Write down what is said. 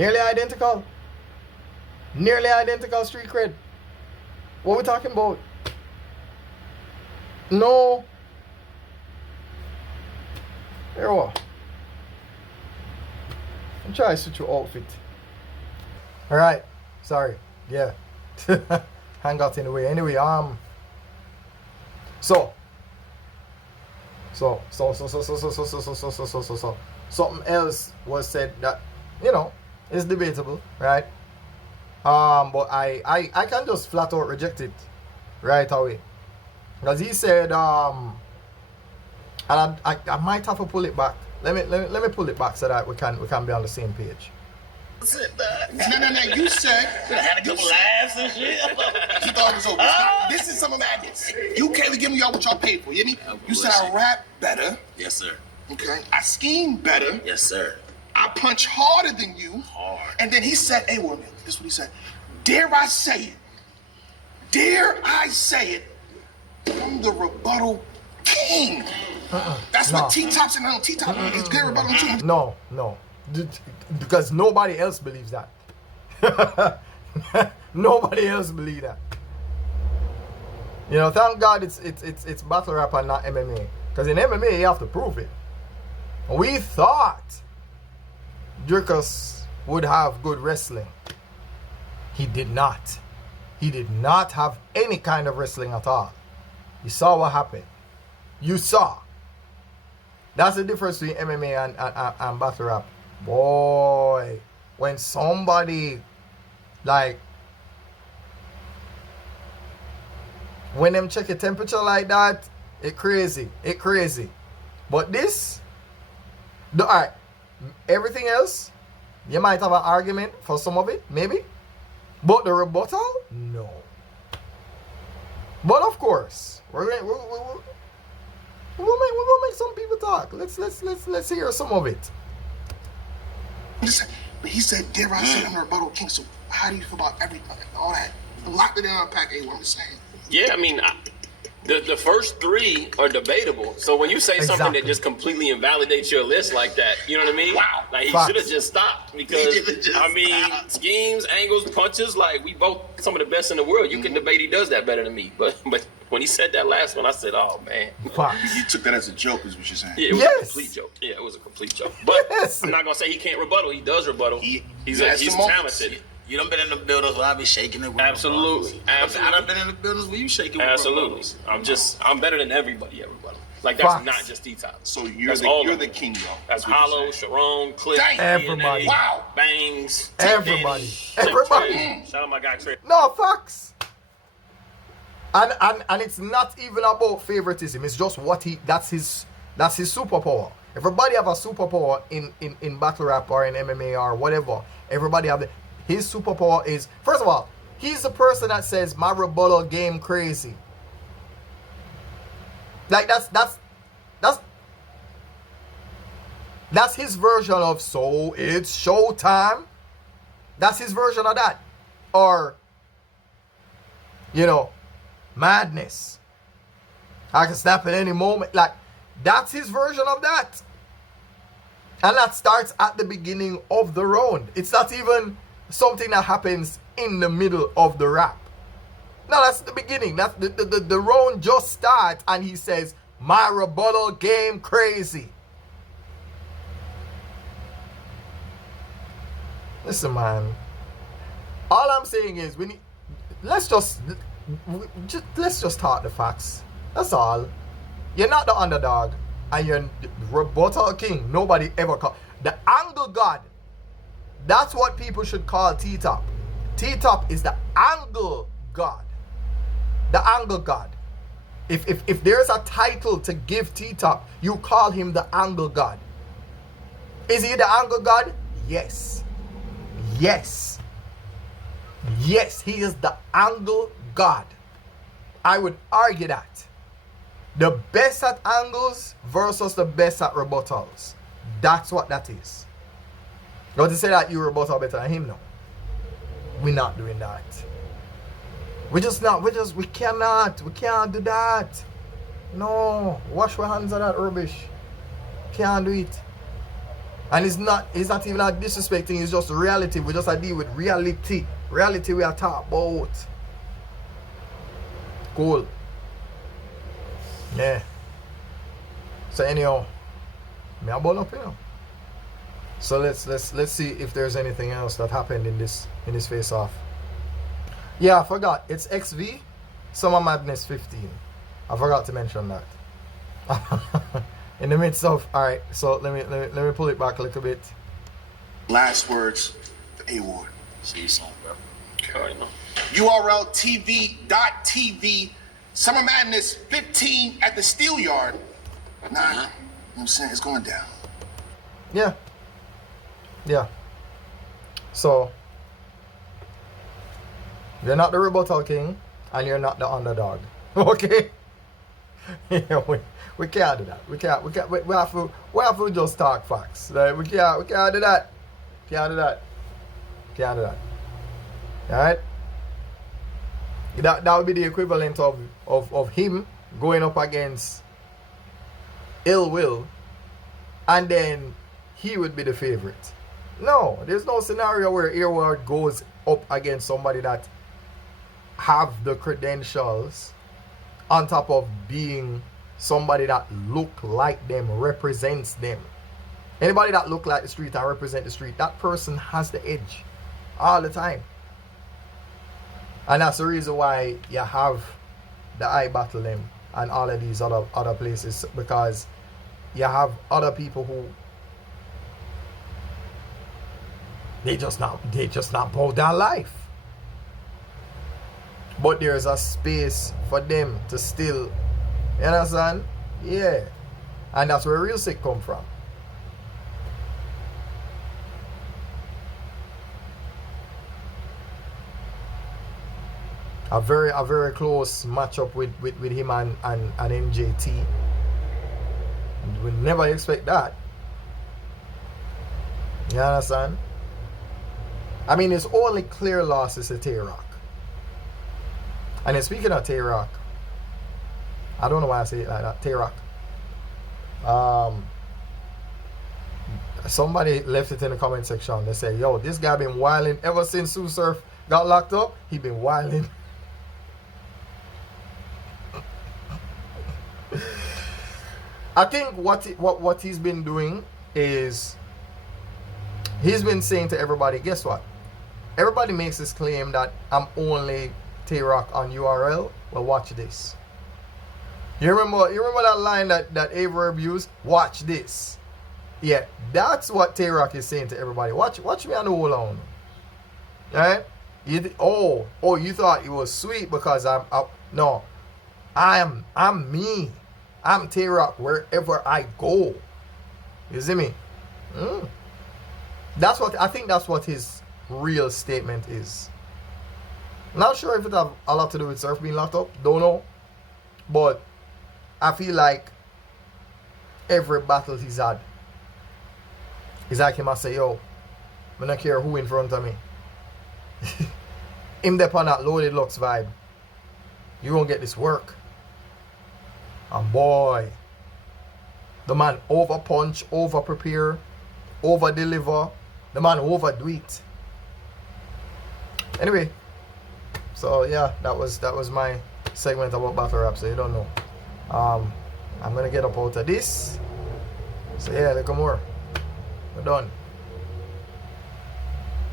Nearly identical. Nearly identical street cred. What we talking about? No. Here what? I'm trying to switch your outfit. Alright. Sorry. Yeah. Hang out in the way. Anyway, So something else was said that, you know, is debatable, right? But I can just flat out reject it right away. Because he said, and I might have to pull it back. Let me pull it back so that we can be on the same page. No. You said I had a couple laughs and shit. he thought it was over. This is some of madness. You can't give me y'all what y'all paid for. You hear me? You said I rap better. Yes, sir. Okay. I scheme better. Yes, sir. I punch harder than you. Hard. And then he said, hey, well, this is what he said. Dare I say it? Dare I say it? I'm the rebuttal king. That's what T-Top said. No, T-Top is good rebuttal too. No. Because nobody else believes that. Nobody else believes that. You know, thank God it's battle rap and not MMA. Because in MMA you have to prove it. We thought Dricus would have good wrestling. He did not. He did not have any kind of wrestling at all. You saw what happened. You saw. That's the difference between MMA and battle rap. Boy, when somebody, like, when them check your temperature like that, it crazy. But this, alright, everything else, you might have an argument for some of it, maybe. But the rebuttal, no. But of course, we'll make some people talk. Let's hear some of it. But he said, dare I say I'm the rebuttal king. So how do you feel about everything, all that? A lot that they unpack, what I'm saying. Yeah, I mean, the first three are debatable. So when you say something that just completely invalidates your list like that, you know what I mean? Wow. Like, he should have just stopped. Because, schemes, angles, punches, like, we both some of the best in the world. You can debate he does that better than me. But when he said that last one, I said, oh, man. You took that as a joke, is what you're saying. Yeah, it was a complete joke. Yeah, it was a complete joke. But I'm not going to say he can't rebuttal. He does rebuttal. He's talented. You done been in the buildings where I be shaking it. Absolutely. I done been in the buildings where you shaking. Absolutely. I'm better than everybody. Like, that's not just T-Top. So you're the king, though. That's Hollow, Sharon, Cliff, everybody. DNA, Wow. Bangs, Everybody. Shout out my guy Trey. No, facts. And it's not even about favoritism. It's just that's his superpower. Everybody have a superpower in battle rap or in MMA or whatever. Everybody have his superpower is, first of all, he's the person that says my rebuttal game crazy. Like that's his version of so it's showtime. That's his version of that. Or, you know, madness. I can snap at any moment. Like, that's his version of that. And that starts at the beginning of the round. It's not even something that happens in the middle of the rap. No, that's the beginning. That's the round just starts and he says, my rebuttal game crazy. Listen, man. All I'm saying is let's just talk the facts. That's all. You're not the underdog and you're rebuttal king. Nobody ever called the angle god. That's what people should call T-Top. T-Top is the angle god. The angle god. If there's a title to give T-Top, you call him the angle god. Is he the angle god? Yes. Yes, he is the angle god. I would argue that. The best at angles versus the best at rebuttals. That's what that is. Not to say that you rebuttal better than him, no. We're not doing that. We can't do that. No, wash our hands of that rubbish. Can't do it. And it's not even not disrespecting, it's just reality. We just deal with reality. Reality we are talking about. Cool. Yeah. So anyhow, me a ball up, you know. So let's see if there's anything else that happened in this face off. Yeah, I forgot. It's XV Summer Madness 15. I forgot to mention that. In the midst of, all right, so let me pull it back a little bit. Last words for A-Ward. See you soon, bro. Alright, no. URL TV.TV Summer Madness 15 at the Steel Yard. Nah, you know what I'm saying? It's going down. Yeah. Yeah. So, you're not the rebuttal king, and you're not the underdog. Okay? Yeah, we can't do that. We have to just talk facts. Like, we can't do that. Can't do that. Alright? That would be the equivalent of him going up against Ill Will, and then he would be the favorite. No, there's no scenario where A-Ward goes up against somebody that have the credentials on top of being somebody that look like them, represents them. Anybody that look like the street and represent the street, that person has the edge all the time. And that's the reason why you have the I Battle them and all of these other places, because you have other people who they just not about their life. But there's a space for them to still, you understand? Yeah. And that's where real sick come from. A very close matchup with him and MJT. We never expect that. You understand? I mean, it's only clear losses to Tay-Rock. And then speaking of Tay-Rock, I don't know why I say it like that. Tay-Rock. Somebody left it in the comment section. They said, yo, this guy been wilding ever since Sue Surf got locked up. He been wilding. I think what he's been doing is he's been saying to everybody, guess what? Everybody makes this claim that I'm only Tay-Rock on URL. Well, watch this. You remember that line that Averb used? Watch this. Yeah, that's what Tay-Rock is saying to everybody. Watch me on the whole on. Right? You thought it was sweet because no. I'm me. I'm Tay-Rock wherever I go. You see me? I think that's what his real statement is. Not sure if it have a lot to do with Surf being locked up. Don't know. But I feel like every battle he's had, it's like he must say, yo, I don't care who in front of me. Him there on that Loaded Lux vibe. You gonna get this work. And boy, the man over punch, over prepare, over deliver. The man overdo it. Anyway, so yeah, that was my segment about battle rap. So you don't know. I'm gonna get up out of this. So yeah, look more. We're done.